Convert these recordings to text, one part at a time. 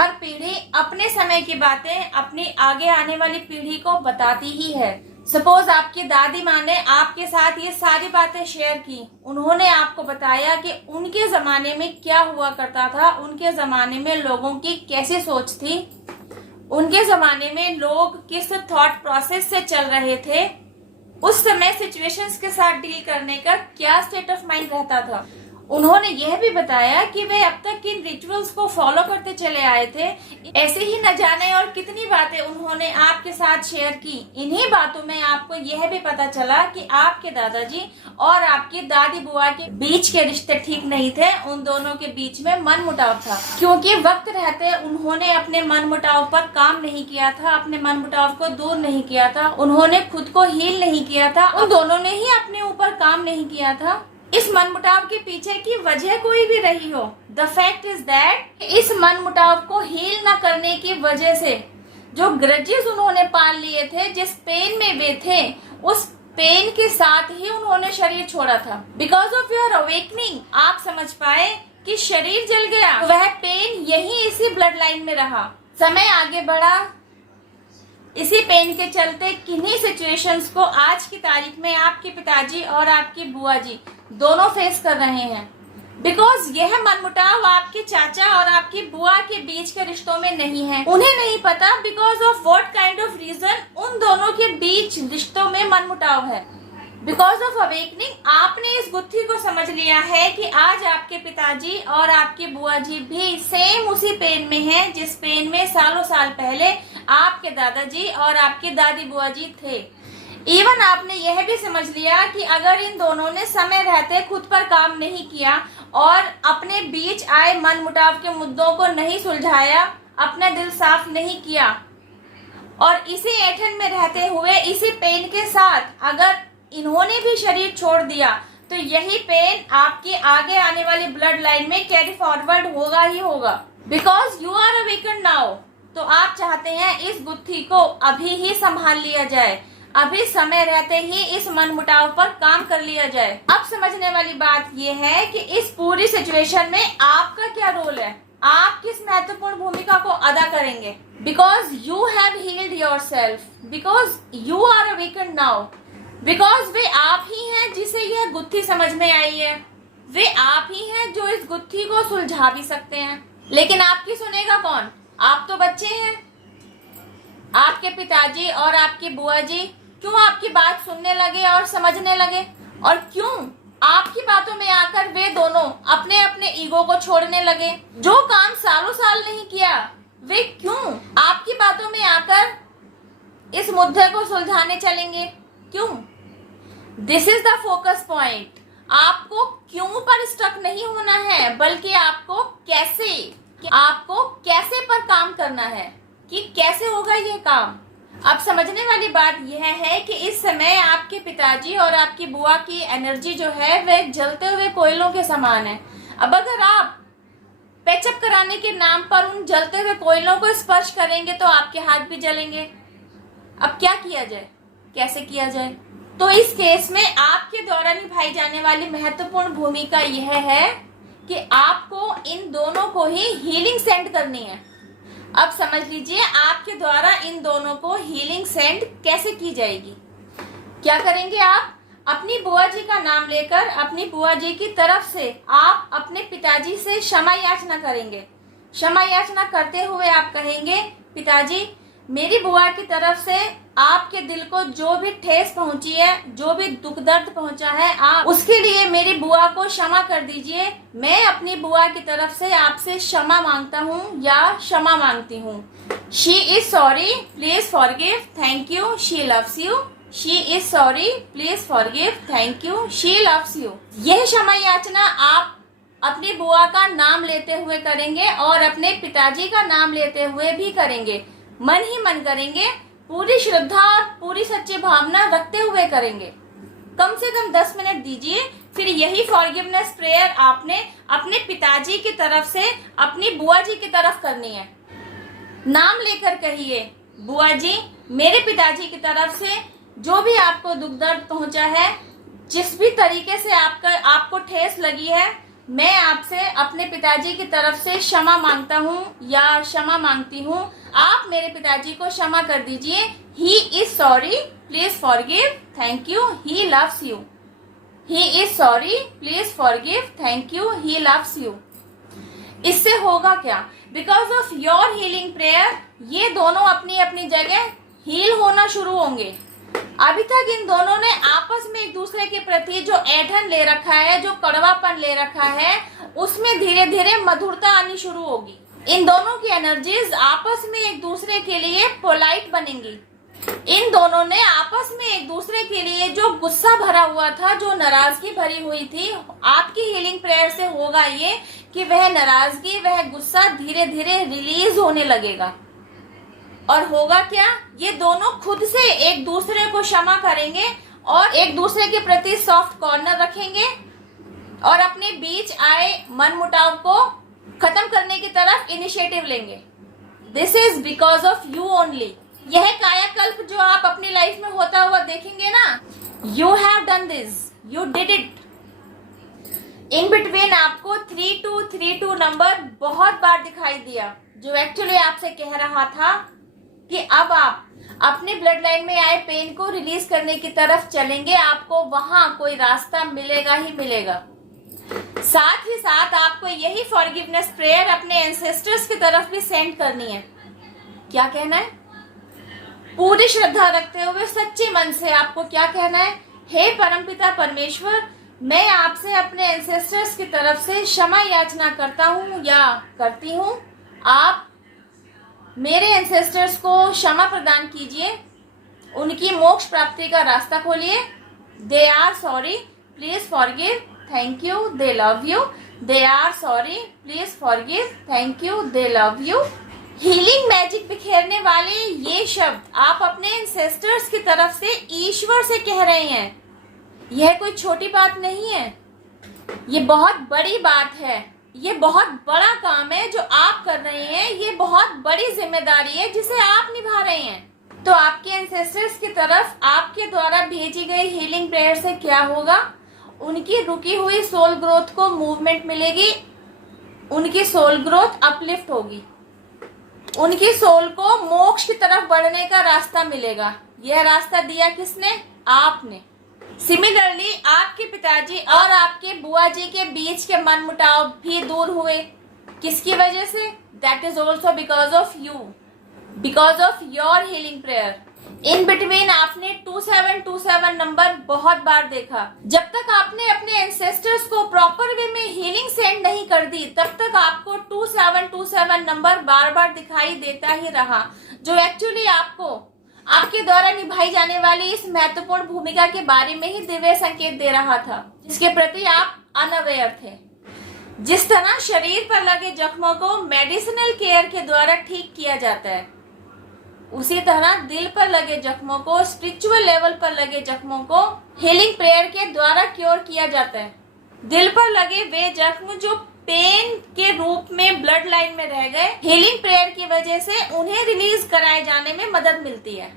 हर पीढ़ी अपने समय की बातें अपनी आगे आने वाली पीढ़ी को बताती ही है। सपोज आपकी दादी माँ ने आपके साथ ये सारी बातें शेयर की। उन्होंने आपको बताया कि उनके जमाने में क्या हुआ करता था, उनके जमाने में लोगों की कैसी सोच थी, उनके जमाने में लोग किस थॉट प्रोसेस से चल रहे थे, उस समय सिचुएशंस के साथ डील करने का क्या स्टेट ऑफ माइंड रहता था। उन्होंने यह भी बताया कि वे अब तक किन रिचुअल्स को फॉलो करते चले आए थे। ऐसे ही न जाने और कितनी बातें उन्होंने आपके साथ शेयर की। इन्हीं बातों में आपको यह भी पता चला कि आपके दादाजी और आपकी दादी बुआ के बीच के रिश्ते ठीक नहीं थे। उन दोनों के बीच में मनमुटाव था, क्योंकि वक्त रहते उन्होंने अपने मनमुटाव पर काम नहीं किया था, अपने मनमुटाव को दूर नहीं किया था, उन्होंने खुद को हील नहीं किया था, उन दोनों ने ही अपने ऊपर काम नहीं किया था। इस मनमुटाव के पीछे की वजह कोई भी रही हो, द फैक्ट इज दैट इस मनमुटाव को हील न करने की वजह से जो ग्रजेस उन्होंने पाल लिए थे, जिस पेन में वे थे, उस पेन के साथ ही उन्होंने शरीर छोड़ा था। बिकॉज ऑफ योर अवेकनिंग आप समझ पाए कि शरीर जल गया, वह पेन यही इसी ब्लड लाइन में रहा। समय आगे बढ़ा, इसी पेन के चलते किन्हीं सिचुएशंस को आज की तारीख में आपके पिताजी और आपकी बुआ जी दोनों फेस कर रहे हैं। बिकॉज यह मनमुटाव आपके चाचा और आपकी बुआ के बीच के रिश्तों में नहीं है। उन्हें नहीं पता because of what kind of reason उन दोनों के बीच रिश्तों में मनमुटाव है। बिकॉज ऑफ अवेकनिंग आपने इस गुत्थी को समझ लिया है कि आज आपके पिताजी और आपके बुआ जी भी सेम उसी पेन में हैं, जिस पेन में सालों साल पहले आपके दादाजी और आपकी दादी बुआ जी थे। इवन आपने यह भी समझ लिया कि अगर इन दोनों ने समय रहते खुद पर काम नहीं किया और अपने बीच आए मनमुटाव के मुद्दों को नहीं सुलझाया, अपना दिल साफ नहीं किया और इसी ऐठन में रहते हुए इसी पेन के साथ अगर इन्होंने भी शरीर छोड़ दिया, तो यही पेन आपकी आगे आने वाली ब्लड लाइन में कैरी फॉरवर्ड होगा ही होगा। Because you are awaken now, तो आप चाहते हैं इस गुत्थी को अभी ही संभाल लिया जाए, अभी समय रहते ही इस मनमुटाव पर काम कर लिया जाए। अब समझने वाली बात यह है कि इस पूरी सिचुएशन में आपका क्या रोल है, आप किस महत्वपूर्ण भूमिका को अदा करेंगे। Because you have healed your self, because you are awaken now, because वे आप ही हैं जिसे यह गुत्थी समझ में आई है, वे आप ही हैं जो इस गुत्थी को सुलझा भी सकते हैं। लेकिन आपकी सुनेगा कौन? आप तो बच्चे हैं। आपके पिताजी और आपकी बुआ जी क्यों आपकी बात सुनने लगे और समझने लगे, और क्यों आपकी बातों में आकर वे दोनों अपने अपने ईगो को छोड़ने लगे? जो काम सालों साल नहीं किया, वे क्यों आपकी बातों में आकर इस मुद्दे को सुलझाने चलेंगे? क्यों? This is the focus point. आपको क्यों पर स्टक नहीं होना है, बल्कि आपको कैसे पर काम करना है कि कैसे होगा ये काम। अब समझने वाली बात यह है कि इस समय आपके पिताजी और आपकी बुआ की एनर्जी जो है वह जलते हुए कोयलों के समान है। अब अगर आप पैचअप कराने के नाम पर उन जलते हुए कोयलों को स्पर्श करेंगे तो आपके हाथ भी जलेंगे। अब क्या किया जाए, कैसे किया जाए? तो इस केस में आपके द्वारा निभाई जाने वाली महत्वपूर्ण भूमिका यह है कि आपको इन दोनों को ही हीलिंग सेंड करनी है। अब समझ लीजिए आपके द्वारा इन दोनों को हीलिंग सेंड कैसे की जाएगी। क्या करेंगे आप? अपनी बुआ जी का नाम लेकर अपनी बुआ जी की तरफ से आप अपने पिताजी से क्षमा याचना करेंगे। क्षमा याचना करते हुए आप कहेंगे, पिताजी मेरी बुआ की तरफ से आपके दिल को जो भी ठेस पहुंची है, जो भी दुख दर्द पहुंचा है, आप उसके लिए मेरी बुआ को क्षमा कर दीजिए। मैं अपनी बुआ की तरफ से आपसे क्षमा मांगता हूँ या क्षमा मांगती हूँ। She is sorry, please forgive, thank you, she loves you. She is sorry, please forgive, thank you, she loves you. यह क्षमा याचना आप अपनी बुआ का नाम लेते हुए करेंगे और अपने पिताजी का नाम लेते हुए भी करेंगे। मन ही मन करेंगे, पूरी श्रद्धा और पूरी सच्ची भावना रखते हुए करेंगे। कम से कम 10 मिनट दीजिए। फिर यही फॉरगिवनेस प्रेयर आपने अपने पिताजी की तरफ से अपनी बुआ जी की तरफ करनी है। नाम लेकर कहिए, बुआ जी मेरे पिताजी की तरफ से जो भी आपको दुख दर्द पहुंचा है, जिस भी तरीके से आपको ठेस लगी है, मैं आपसे अपने पिताजी की तरफ से क्षमा मांगता हूँ या क्षमा मांगती हूँ। आप मेरे पिताजी को क्षमा कर दीजिए। He is sorry, please forgive, thank you, he loves you. He is sorry, please forgive, thank you, he loves you. इससे होगा क्या? Because of your healing prayer ये दोनों अपनी अपनी जगह हील होना शुरू होंगे। अभी तक इन दोनों ने आपस में एक दूसरे के प्रति जो ऐंठन ले रखा है, जो कड़वापन ले रखा है, उसमें धीरे धीरे मधुरता आनी शुरू होगी। इन दोनों की एनर्जीज आपस में एक दूसरे के लिए पोलाइट बनेंगी। इन दोनों ने आपस में एक दूसरे के लिए जो गुस्सा भरा हुआ था, जो नाराजगी भरी हुई थी, आपकी हीलिंग प्रेयर से होगा ये कि वह नाराजगी, वह गुस्सा धीरे धीरे रिलीज होने लगेगा। और होगा क्या? ये दोनों खुद से एक दूसरे को क्षमा करेंगे और एक दूसरे के प्रति सॉफ्ट कॉर्नर रखेंगे और अपने बीच आए मनमुटाव को खत्म करने की तरफ इनिशिएटिव लेंगे। This is because of you only. यह कायाकल्प जो आप अपनी लाइफ में होता हुआ देखेंगे ना, you have done this, you did it. In between आपको 3232 नंबर बहुत बार दिखाई दिया, जो एक्चुअली आपसे कह रहा था कि अब आप अपने ब्लड लाइन में आए पेन को रिलीज करने की तरफ चलेंगे। आपको वहां कोई रास्ता मिलेगा ही मिलेगा। साथ ही साथ आपको यही फॉरगिवनेस प्रेयर अपने एंसेस्टर्स की तरफ भी सेंड करनी है। क्या कहना है? पूरी श्रद्धा रखते हुए सच्चे मन से आपको क्या कहना है? हे परमपिता परमेश्वर, मैं आपसे अपने एंसेस्टर्स की तरफ से क्षमा याचना करता हूँ या करती हूँ। आप मेरे एंसेस्टर्स को क्षमा प्रदान कीजिए, उनकी मोक्ष प्राप्ति का रास्ता खोलिए। They are sorry, please forgive, thank you, they love you. They are sorry, please forgive, thank you, they love you. Healing magic बिखेरने वाले ये शब्द आप अपने एंसेस्टर्स की तरफ से ईश्वर से कह रहे हैं। यह कोई छोटी बात नहीं है, ये बहुत बड़ी बात है। ये बहुत बड़ा काम है जो आप कर रहे हैं। ये बहुत बड़ी जिम्मेदारी है जिसे आप निभा रहे हैं। तो आपके एंसेस्टर्स की तरफ आपके द्वारा भेजी गई हीलिंग प्रेयर से क्या होगा? उनकी रुकी हुई सोल ग्रोथ को मूवमेंट मिलेगी, उनकी सोल ग्रोथ अपलिफ्ट होगी, उनकी सोल को मोक्ष की तरफ बढ़ने का रास्ता मिलेगा। यह रास्ता दिया किसने? आपने। सिमिलरली आपके पिताजी और आपके बुआ जी के बीच के मनमुटाव भी दूर हुए। किसकी वजह से? That is also because of you, because of your healing prayer. In between आपने 2727 नंबर बहुत बार देखा। जब तक आपने अपने एंसेस्टर्स को प्रॉपर वे में हीलिंग सेंड नहीं कर दी, तब तक आपको 2727 नंबर बार बार दिखाई देता ही रहा, जो एक्चुअली आपको आपके द्वारा निभाई जाने वाली इस महत्वपूर्ण भूमिका के बारे में ही दिव्य संकेत दे रहा था, जिसके प्रति आप अनअवेयर थे। जिस तरह शरीर पर लगे जख्मों को मेडिसिनल केयर के द्वारा ठीक किया जाता है, उसी तरह दिल पर लगे जख्मों को, स्पिरिचुअल लेवल पर लगे जख्मों को हीलिंग प्रेयर के द्वारा क्योर किया जाता है। दिल पर लगे वे जख्म जो पेन के रूप में ब्लड लाइन में रह गए, हीलिंग प्रेयर की वजह से उन्हें रिलीज कराए जाने में मदद मिलती है।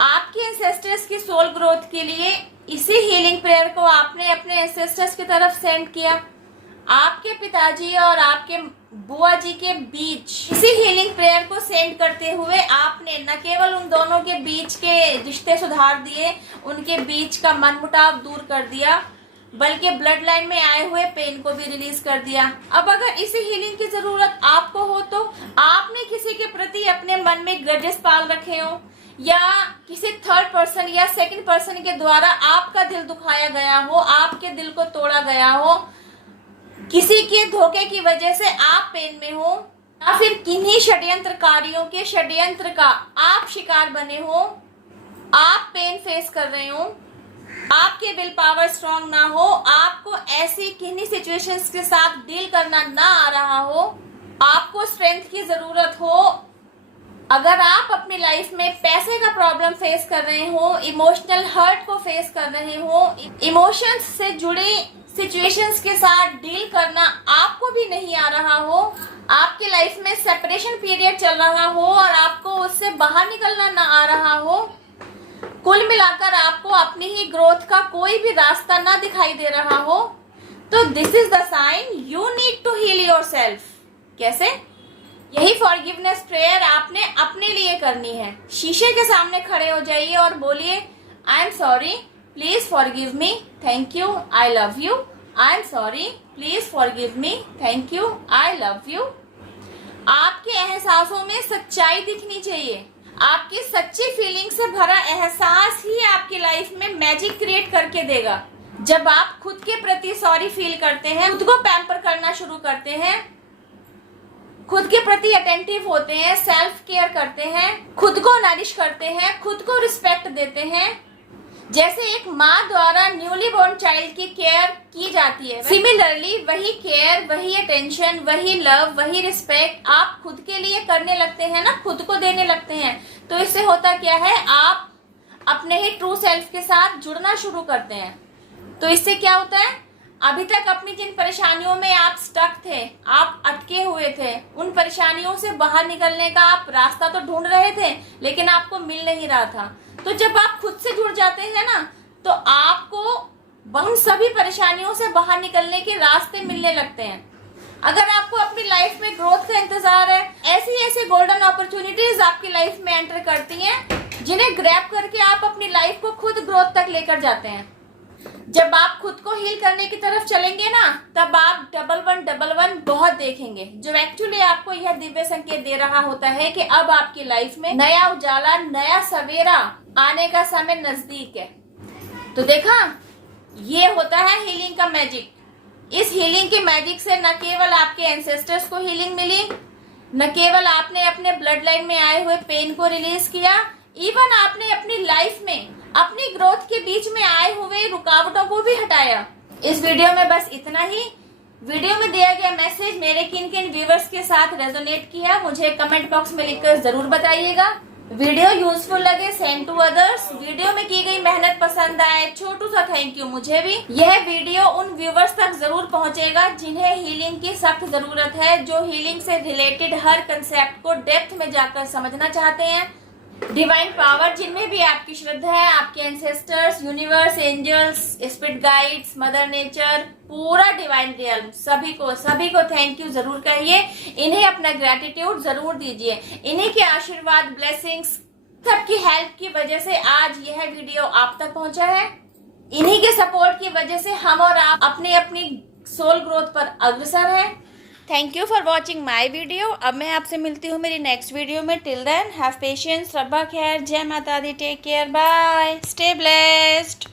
आपके एंसेस्टर्स की सोल ग्रोथ के लिए इसी हीलिंग प्रेयर को आपने अपने एंसेस्टर्स की तरफ सेंड किया। आपके पिताजी और आपके बुआ जी के बीच इसी हीलिंग प्रेयर को सेंड करते हुए आपने न केवल उन दोनों के बीच के रिश्ते सुधार दिए, उनके बीच का मनमुटाव दूर कर दिया, बल्कि ब्लड लाइन में आए हुए पेन को भी रिलीज कर दिया। अब अगर इसी हीलिंग की जरूरत आपको हो तो आपने किसी के प्रति अपने मन में ग्रजेस पाल रखे हो या किसी थर्ड पर्सन या सेकंड पर्सन के द्वारा आपका दिल दुखाया गया हो, आपके दिल को तोड़ा गया हो, किसी के धोखे की वजह से आप पेन में हो, या फिर किन्हीं षड्यंत्रकारियों के षड्यंत्र का आप शिकार बने हो, आप पेन फेस कर रहे हो, आपके विल पावर स्ट्रांग ना हो, आपको ऐसी किन्हीं सिचुएशंस के साथ डील करना ना आ रहा हो, आपको स्ट्रेंथ की जरूरत हो, अगर आप अपनी लाइफ में पैसे का प्रॉब्लम फेस कर रहे हो, इमोशनल हर्ट को फेस कर रहे हो, इमोशंस से जुड़े सिचुएशंस के साथ डील करना आपको भी नहीं आ रहा हो, आपके लाइफ में सेपरेशन पीरियड चल रहा हो और आपको उससे बाहर निकलना ना आ रहा हो, कुल मिलाकर आपको अपनी ही ग्रोथ का कोई भी रास्ता ना दिखाई दे रहा हो, तो this is the sign you need to heal your self. कैसे? यही फॉरगिवनेस प्रेयर आपने अपने लिए करनी है। शीशे के सामने खड़े हो जाइए और बोलिए, I am sorry, please forgive me, thank you, I love you. I am sorry, please forgive me, thank you, I love you. आपके एहसासों में सच्चाई दिखनी चाहिए। आपकी सच्ची फीलिंग से भरा एहसास ही आपकी लाइफ में मैजिक क्रिएट करके देगा। जब आप खुद के प्रति सॉरी फील करते हैं, खुद को पैम्पर करना शुरू करते हैं, खुद के प्रति अटेंटिव होते हैं, सेल्फ केयर करते हैं, खुद को नरिश करते हैं, खुद को रिस्पेक्ट देते हैं, जैसे एक माँ द्वारा न्यूली बोर्न चाइल्ड की केयर की जाती है, सिमिलरली वही केयर, वही अटेंशन, वही लव, वही रिस्पेक्ट आप खुद के लिए करने लगते हैं ना, खुद को देने लगते हैं। तो इससे होता क्या है, आप अपने ही ट्रू सेल्फ के साथ जुड़ना शुरू करते हैं। तो इससे क्या होता है, अभी तक अपनी जिन परेशानियों में आप स्टक थे, आप अटके हुए थे, उन परेशानियों से बाहर निकलने का आप रास्ता तो ढूंढ रहे थे, लेकिन आपको मिल नहीं रहा था। तो जब आप खुद से जुड़ जाते हैं ना, तो आपको उन सभी परेशानियों से बाहर निकलने के रास्ते मिलने लगते हैं। अगर आपको अपनी लाइफ में ग्रोथ का इंतजार है, ऐसी गोल्डन अपॉर्चुनिटीज आपकी लाइफ में एंटर करती हैं, जिन्हें ग्रैब करके आप अपनी लाइफ को खुद ग्रोथ तक लेकर जाते हैं। जब आप खुद को हील करने की तरफ चलेंगे ना, तब आप 1111 बहुत देखेंगे, जो एक्चुअली आपको यह दिव्य संकेत दे रहा होता है कि अब आपकी लाइफ में नया उजाला, नया सवेरा आने का समय नजदीक है। तो देखा, ये होता है हीलिंग का मैजिक। इस हीलिंग के मैजिक से न केवल आपके एंसेस्टर्स को हीलिंग मिली, न केवल आपने अपने ब्लड लाइन में आए हुए पेन को रिलीज किया, इवन आपने अपनी लाइफ में अपनी ग्रोथ के बीच में आए हुए रुकावटों को भी हटाया। इस वीडियो में बस इतना ही। वीडियो में दिया गया मैसेज मेरे किन किन व्यूवर्स के साथ रेजोनेट किया, मुझे कमेंट बॉक्स में लिखकर जरूर बताइएगा। वीडियो यूजफुल लगे, सेंड टू अदर्स। वीडियो में की गई मेहनत पसंद आए, छोटू सा थैंक यू मुझे भी। यह वीडियो उन व्यूवर्स तक जरूर पहुंचेगा जिन्हें हीलिंग की सख्त जरूरत है, जो हीलिंग से रिलेटेड हर कंसेप्ट को डेप्थ में जाकर समझना चाहते हैं। डिवाइन पावर जिनमें भी आपकी श्रद्धा है, आपके ancestors, universe, angels, spirit guides, mother nature, पूरा डिवाइन रियल्म, सभी को थैंक यू जरूर कहिए। इन्हें अपना ग्रेटिट्यूड जरूर दीजिए। इन्हीं के आशीर्वाद, ब्लेसिंग्स, सबकी हेल्प की वजह से आज यह वीडियो आप तक पहुंचा है। इन्हीं के सपोर्ट की वजह से हम और आप अपनी सोल ग्रोथ पर अग्रसर हैं। Thank you for watching my video. अब मैं आपसे मिलती हूँ मेरी नेक्स्ट वीडियो में। टिल देन हैव पेशेंस, रब्बा खैर, जय माता दी, take care, bye, stay blessed.